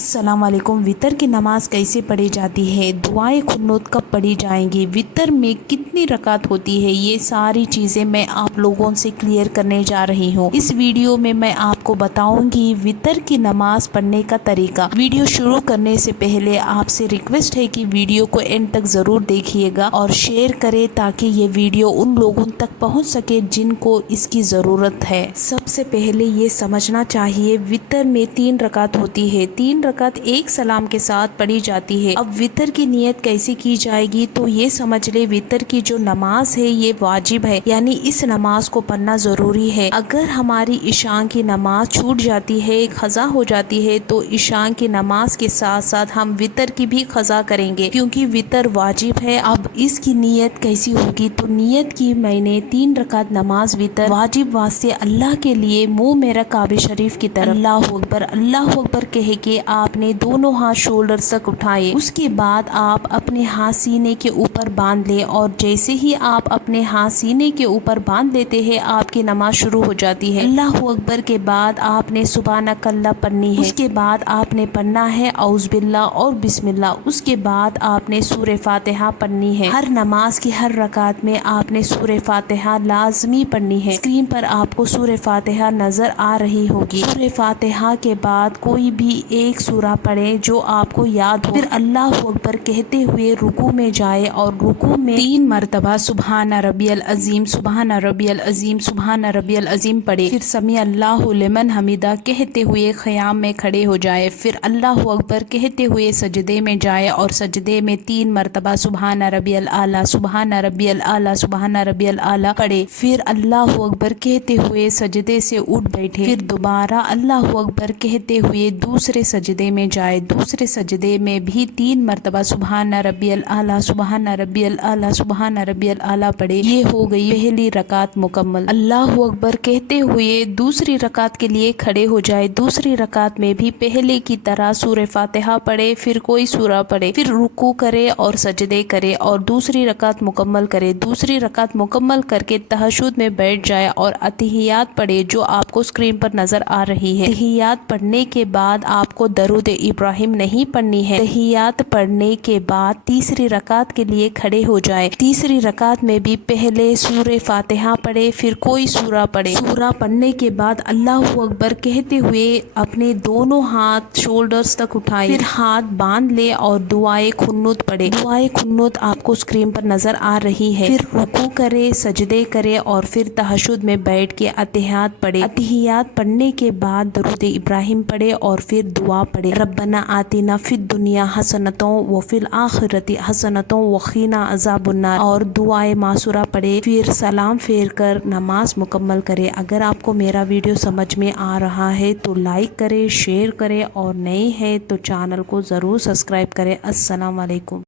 अस्सलाम वालेकुम। वितर की नमाज कैसे पढ़ी जाती है, दुआएं खुन्नूत कब पढ़ी जाएंगी, वितर में कितनी रकात होती है, ये सारी चीज़ें मैं आप लोगों से क्लियर करने जा रही हूँ। इस वीडियो में मैं आपको बताऊंगी वितर की नमाज पढ़ने का तरीका। वीडियो शुरू करने से पहले आपसे रिक्वेस्ट है कि वीडियो को एंड तक ज़रूर देखिएगा और शेयर करें ताकि ये वीडियो उन लोगों तक पहुँच सके जिनको इसकी ज़रूरत है। सबसे पहले ये समझना चाहिए वितर में 3 रकात होती है। 3 रकात एक सलाम के साथ पढ़ी जाती है। अब वितर की नियत कैसे की जाएगी, तो ये समझ ले वितर की जो नमाज है ये वाजिब है, यानी इस नमाज को पढ़ना ज़रूरी है। अगर हमारी इशान की नमाज छूट जाती है, क़ज़ा हो जाती है, तो इशान की नमाज के साथ साथ हम वितर की भी क़ज़ा करेंगे क्योंकि वितर वाजिब है। अब इसकी नियत कैसी होगी, तो नियत की मैंने 3 रकात नमाज वितर वाजिब वास्ते अल्लाह के लिए मुँह मेरा काबे शरीफ की तरफ अल्लाह अकबर कह के आपने दोनों हाथ शोल्डर तक उठाए। उसके बाद आप अपने हाथ सीने के ऊपर बांध ले और जैसे ही आप अपने हाथ सीने के ऊपर बांध लेते हैं आपकी नमाज शुरू हो जाती है। अल्लाह अकबर के बाद आपने सुबहानकल्लाह पढ़नी है। उसके बाद आपने पढ़ना है औज़ बिल्लाह और बिस्मिल्लाह। उसके बाद आपने सूरह फातिहा पढ़नी है। हर नमाज की हर रकात में आपने सूरह फातिहा लाजमी पढ़नी है। स्क्रीन पर आपको सूरह फातिहा नजर आ रही होगी। सूरह फातिहा के बाद कोई भी एक सूरा पढ़े जो आपको याद हो। फिर अल्लाह अकबर कहते हुए रुकू में जाए और रुकू में 3 मरतबा सुबहान रब्बियल अज़ीम, सुबहान रब्बियल अज़ीम, सुबहान रब्बियल अज़ीम पढ़े। फिर समी अल्लाहु लिमन हमीदा कहते हुए क़याम में खड़े हो जाए। फिर अल्लाह अकबर कहते हुए सजदे में जाए और सजदे में 3 मरतबा सुबहान रब्बियल आला, सुबहान रब्बियल आला, सुबहान रब्बियल आला पढ़े। फिर अल्लाह अकबर कहते हुए सजदे से उठ बैठे। फिर दोबारा अल्लाह अकबर कहते हुए दूसरे सजदे में जाए। दूसरे सजदे में भी 3 मरतबा सुबहान रब्बियल आला, सुबहान रब्बियल आला, सुबहान रब्बियल आला पढ़े। ये हो गई पहली रकात मुकम्मल। अल्लाह अकबर कहते हुए दूसरी रकात के लिए खड़े हो जाए। दूसरी रकात में भी पहले की तरह सूरह फातिहा पढ़े, फिर कोई सूरा पढ़े, फिर रुकू करे और सजदे करे और दूसरी रकात मुकम्मल करे। दूसरी रकात मुकम्मल करके तहज्जुद में बैठ जाए और अतिहियात पढ़े जो आपको स्क्रीन पर नजर आ रही है। अतिहियात पढ़ने के बाद आपको दरूद इब्राहिम नहीं पढ़नी है। तहियात पढ़ने के बाद तीसरी रकात के लिए खड़े हो जाए। तीसरी रकात में भी पहले सूरह फातिहा पढ़े, फिर कोई सूरा पढ़े। सूरा पढ़ने के बाद अल्लाह अकबर कहते हुए अपने दोनों हाथ शोल्डर्स तक उठाए। फिर हाथ बांध ले और दुआए खुन्नूत पढ़े। दुआए खुन्नूत आपको स्क्रीन पर नजर आ रही है। फिर रुकू करे, सजदे करे और फिर तहज्जुद में बैठ के अतिहियात पढ़े। अतिहियात पढ़ने के बाद दरूद इब्राहिम पढ़े और फिर दुआ पढ़े। रब्बना आतिना फिद दुनिया हसनतों व फिल आखिरती हसनतों व क़ीना अज़ाबुन्नार और दुआए मासूरा पढ़े। फिर सलाम फेर कर नमाज मुकम्मल करे। अगर आपको मेरा वीडियो समझ में आ रहा है तो लाइक करें, शेयर करें और नए हैं तो चैनल को ज़रूर सब्सक्राइब करें। अस्सलाम वालेकुम।